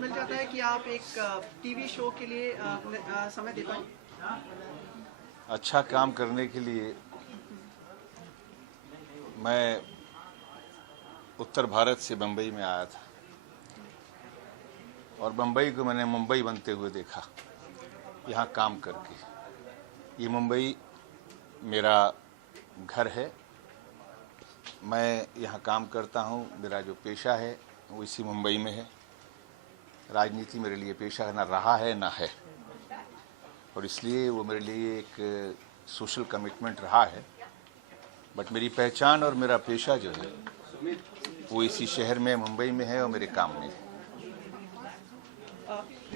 मिल जाता है कि आप एक टीवी शो के लिए समय दे पाएं? अच्छा काम करने के लिए मैं उत्तर भारत से बम्बई में आया था और बम्बई को मैंने मुंबई बनते हुए देखा यहाँ काम करके। ये मुंबई मेरा घर है, मैं यहाँ काम करता हूँ, मेरा जो पेशा है वो इसी मुंबई में है। राजनीति मेरे लिए पेशा ना रहा है ना है, और इसलिए वो मेरे लिए एक सोशल कमिटमेंट रहा है। बट मेरी पहचान और मेरा पेशा जो है वो इसी शहर में मुंबई में है और मेरे काम में है।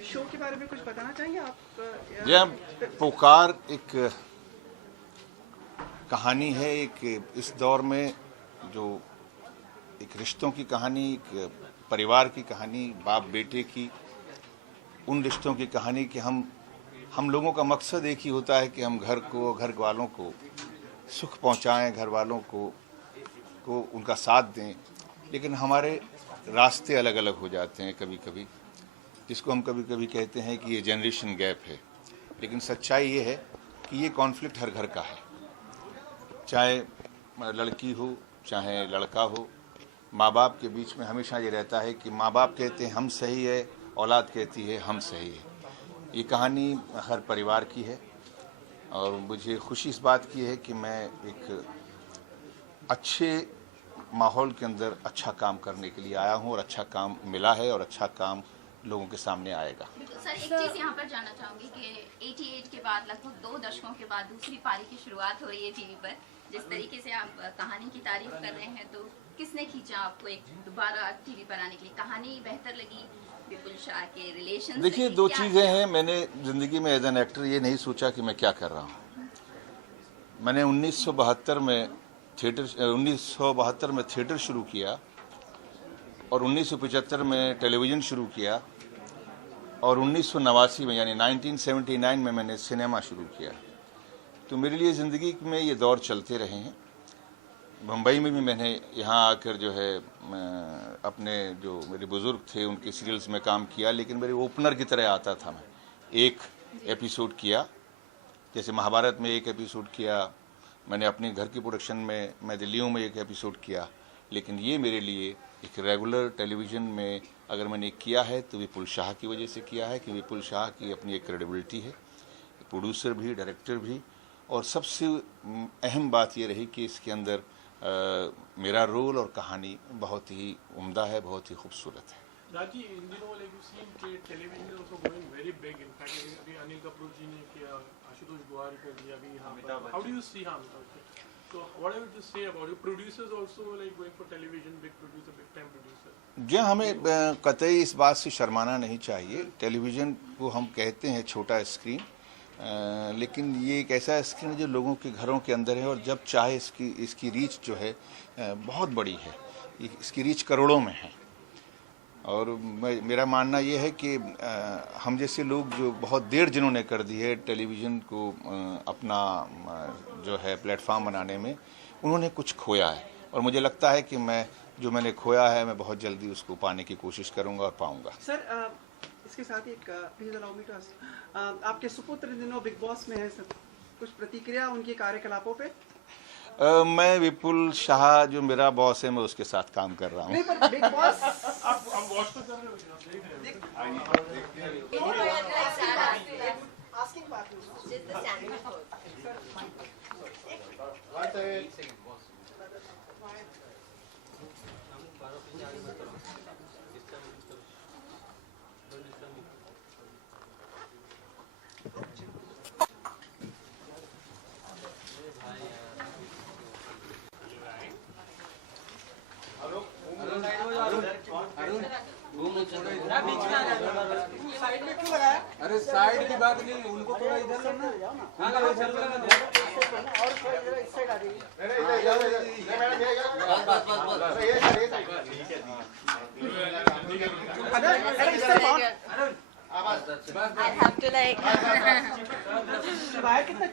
शो के बारे में कुछ बताना चाहेंगे आप? यह पुकार एक कहानी है, एक इस दौर में जो एक रिश्तों की कहानी, एक परिवार की कहानी, बाप बेटे की, उन रिश्तों की कहानी कि हम लोगों का मकसद एक ही होता है कि हम घर को, घर वालों को सुख पहुंचाएं, घर वालों को उनका साथ दें। लेकिन हमारे रास्ते अलग अलग हो जाते हैं कभी कभी, जिसको हम कभी कभी कहते हैं कि ये जनरेशन गैप है। लेकिन सच्चाई ये है कि ये कॉन्फ्लिक्ट हर घर का है, चाहे लड़की हो चाहे लड़का हो। माँ बाप के बीच में हमेशा ये रहता है कि माँ बाप कहते हैं हम सही है, औलाद कहती है हम सही है। ये कहानी हर परिवार की है और मुझे खुशी इस बात की है कि मैं एक अच्छे माहौल के अंदर अच्छा काम करने के लिए आया हूँ और अच्छा काम मिला है और अच्छा काम लोगों के सामने आएगा। सर, एक चीज़ यहाँ पर जानना चाहूँगी कि 88 के बाद लगभग 2 दशकों के बाद दूसरी पारी की शुरुआत हो रही है टीवी पर। जिस तरीके से आप कहानी की तारीफ कर रहे हैं, तो किसने खींचा आपको एक दोबारा टीवी पर आने के लिए? कहानी बेहतर लगी, विपुल शाह के रिलेशन? देखिए, दो चीज़ें हैं। मैंने ज़िंदगी में एज एन एक्टर ये नहीं सोचा कि मैं क्या कर रहा हूँ। मैंने 1972 में थिएटर शुरू किया और 1975 में टेलीविज़न शुरू किया और 1989 में यानी 1979 में मैंने सिनेमा शुरू किया। तो मेरे लिए ज़िंदगी में ये दौर चलते रहे हैं। मुंबई में भी मैंने यहाँ आकर जो है अपने जो मेरे बुज़ुर्ग थे उनके सीरियल्स में काम किया, लेकिन मेरे ओपनर की तरह आता था। मैं एक एपिसोड किया, जैसे महाभारत में एक एपिसोड किया, मैंने अपने घर की प्रोडक्शन में मैं दिल्लियों में एक एपिसोड किया। लेकिन ये मेरे लिए एक रेगुलर टेलीविज़न में अगर मैंने किया है तो विपुल शाह की वजह से किया है कि विपुल शाह की अपनी एक क्रेडिबिलिटी है, प्रोड्यूसर भी, डायरेक्टर भी। और सबसे अहम बात ये रही कि इसके अंदर मेरा रोल और कहानी बहुत ही उम्दा है, बहुत ही खूबसूरत है। राजी, इन दिनों लाइक यू सीन कि television is also going very big. In fact अभी अनिल कपूर जी ने किया, आशुतोष गुवारी कर दिया अभी यहाँ पर। हाउ डू यू सी हम? So whatever to say about you, producers also like going for television, big producer, big time producer. जी, हमें कतई इस बात से शर्माना नहीं चाहिए। टेलीविज़न को हम कहते हैं छोटा स्क्रीन, लेकिन ये एक ऐसा स्क्रीन है जो लोगों के घरों के अंदर है और जब चाहे इसकी रीच जो है बहुत बड़ी है। इसकी रीच करोड़ों में है। और मेरा मानना ये है कि हम जैसे लोग जो बहुत देर जिन्होंने कर दी है टेलीविज़न को अपना जो है प्लेटफॉर्म बनाने में, उन्होंने कुछ खोया है। और मुझे लगता है कि जो मैंने खोया है मैं बहुत जल्दी उसको पाने की कोशिश करूंगा और पाऊंगा। सर, इसके साथ ही एक प्लीज अलाउ मी टू, आपके सुपुत्र दिनों बिग बॉस में है सर, कुछ प्रतिक्रिया उनके कार्यकलापों पे? मैं विपुल शाह जो मेरा बॉस है मैं उसके साथ काम कर रहा हूँ। नहीं, पर बिग बॉस आप वॉच तो कर रहे हो, आप देख रहे हो। आस्किंग बात अरे साइड की बात नहीं, उनको थोड़ा इधर करना। I have to like बाहर कितना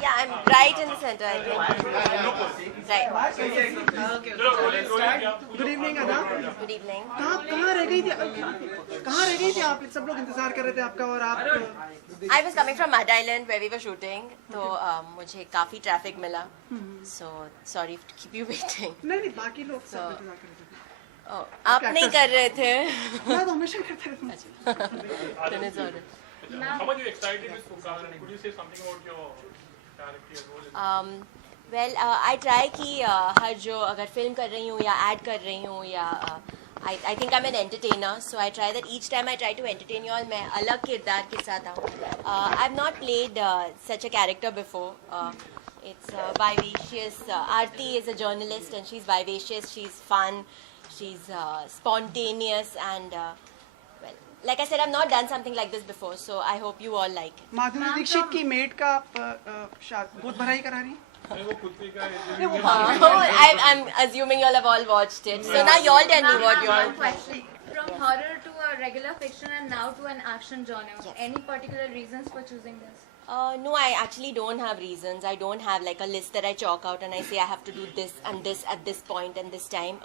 Yeah, I'm right in the center, I think. Right. Good evening अदा. Good evening. कहाँ रह गई थी आप? सब लोग इंतजार कर रहे थे आपका और आप. I was coming from Mud Island where we were shooting, तो मुझे काफी ट्रैफिक मिला. So sorry to keep you waiting. नहीं बाकी लोग सब इंतजार कर रहे थे. Oh, आप नहीं कर रहे थे. मैं तो हमेशा करते रहता हूँ. Then it's all right. How much you excited with Fukaran? Could you say something about your character role? Well, I try कि हर जो अगर फिल्म कर रही हूँ या एड कर रही हूँ या I think I'm an entertainer, so I try that each time I try to entertain you all, मैं अलग किरदार के साथ आऊँ. I've not played such a character before. It's vivacious. Aarti is a journalist and she's vivacious. She's fun. She's spontaneous and well, like I said, I've not done something like this before, so I hope you all like it. Madhuri Dixit की met का आप बहुत भराई करा रही हैं. I'm assuming you all have all watched it. So now you all tell me what you all. Question. From horror to a regular fiction and now to an action genre. Yes. Any particular reasons for choosing this? No, I actually don't have reasons. I don't have like a list that I chalk out and I say I have to do this and this at this point and this time.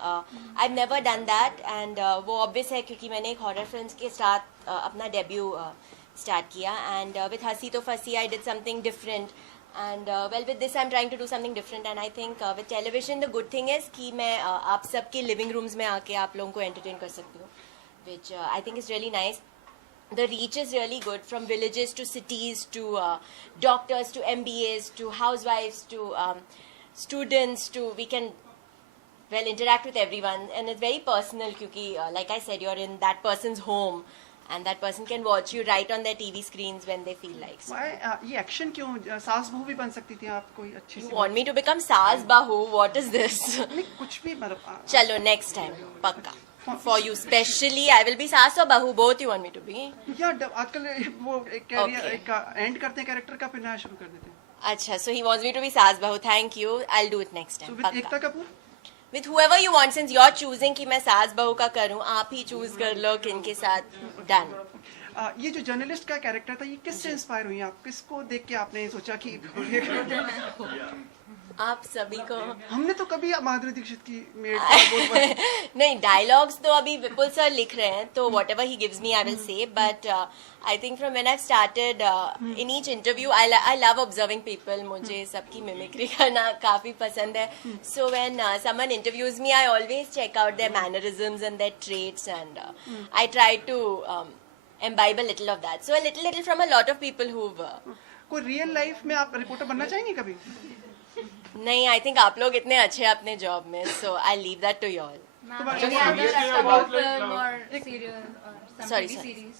I've never done that and वो obvious है क्योंकि मैंने एक horror films के साथ अपना debut start किया and with Hasi To Fasi I did something different and well with this I'm trying to do something different and I think with television the good thing is कि मैं आप सबके living rooms में आके आप लोगों को entertain कर सकती हूँ, which I think is really nice. The reach is really good from villages to cities to doctors to MBAs to housewives to students to we can well interact with everyone and it's very personal क्योंकि like I said you're in that person's home and that person can watch you right on their TV screens when they feel like. So. ये action क्यों? सास बहू भी बन सकती थी आप कोई अच्छी सी. You want me to become Saas Bahu? What is this? नहीं कुछ भी मतलब. चलो next time पक्का. For you specially, I will be Saas or Bahu. Both you want me to be? या आजकल वो एक कैरियर एक एंड करते हैं कैरेक्टर का फिर नया शुरू कर देते हैं. अच्छा, so he wants me to be Saas Bahu. Thank you. I'll do it next time. So with Ekta Kapoor. With whoever you want, since you're choosing कि मैं Saas Bahu का करूँ, आप ही choose कर लो किनके साथ. Done. ये जो जर्नलिस्ट का कैरेक्टर था ये किससे इंस्पायर हुई आप? किसको देख के आपने सोचा कि आप सभी को. हमने तो कभी माधुरी दीक्षित की मेड नहीं डायलॉग्स तो अभी विपुल सर लिख रहे हैं तो whatever he gives me I will say but I think from when I've started in each interview I love observing people. मुझे सबकी mimicry करना काफी पसंद है. So when someone interviews me I always check out their mannerisms and their traits and I try to imbibe a little of that. So a little from a lot of people who've कोई real life में आप reporter बनना चाहेंगे कभी? नहीं, I think आप लोग इतने अच्छे हैं अपने जॉब में, so I'll leave that to you all. Any other upcoming film or serial or some Sorry, TV sorry. series?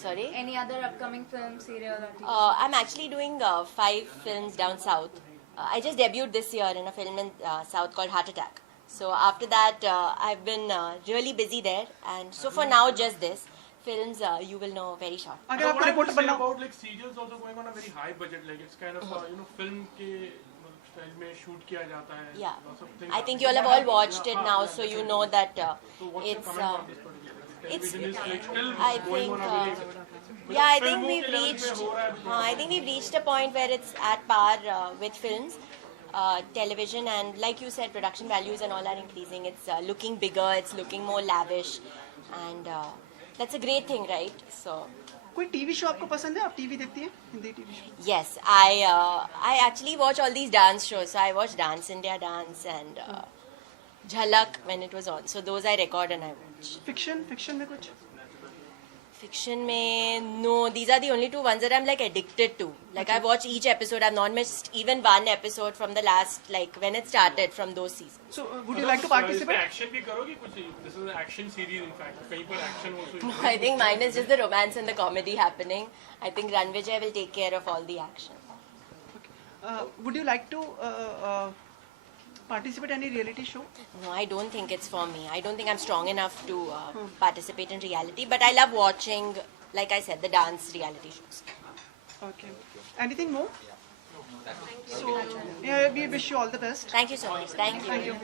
Sorry. Any other upcoming film, serial or TV? I'm actually doing 5 films down south. I just debuted this year in a film in south called Heart Attack. So after that, I've been really busy there, and so for now, just this. Films you will know very short. अगर So आपको what I would reporter say बनना about like serials also going on a very high budget, like it's kind of film के style में shoot किया जाता है. Yeah, Lots of things I think you all have all watched it now, so you know that So what's your it's. comment on this particular? It's. Television is like still I going think. on a very. Yeah, I think फिल्मों we've के level पे reached. हो रहा है अभी I think we've reached a point where it's at par with films. Television and like you said, production values and all are increasing. It's looking bigger. It's looking more lavish, and that's a great thing, right? So. कोई TV show आपको पसंद है? आप TV देखती हैं? Hindi TV show? Yes, I actually watch all these dance shows. So I watch Dance India Dance and Jhalak when it was on. So those I record and I watch. Fiction में कुछ? Fiction mein, no, these are the only 2 ones that I'm like addicted to. Like I watch each episode. I've not missed even one episode from the last, like when it started from those seasons. So would you like to participate? Action भी करोगी कुछ? This is an action series in fact. कहीं पर action also. I think mine is just the romance and the comedy happening. I think Ranvijay will take care of all the action. Would you like to participate in any reality show? No, I don't think it's for me. I don't think I'm strong enough to participate in reality. But I love watching, like I said, the dance reality shows. Okay. Anything more? So, yeah, we wish you all the best. Thank you so much. Thank you.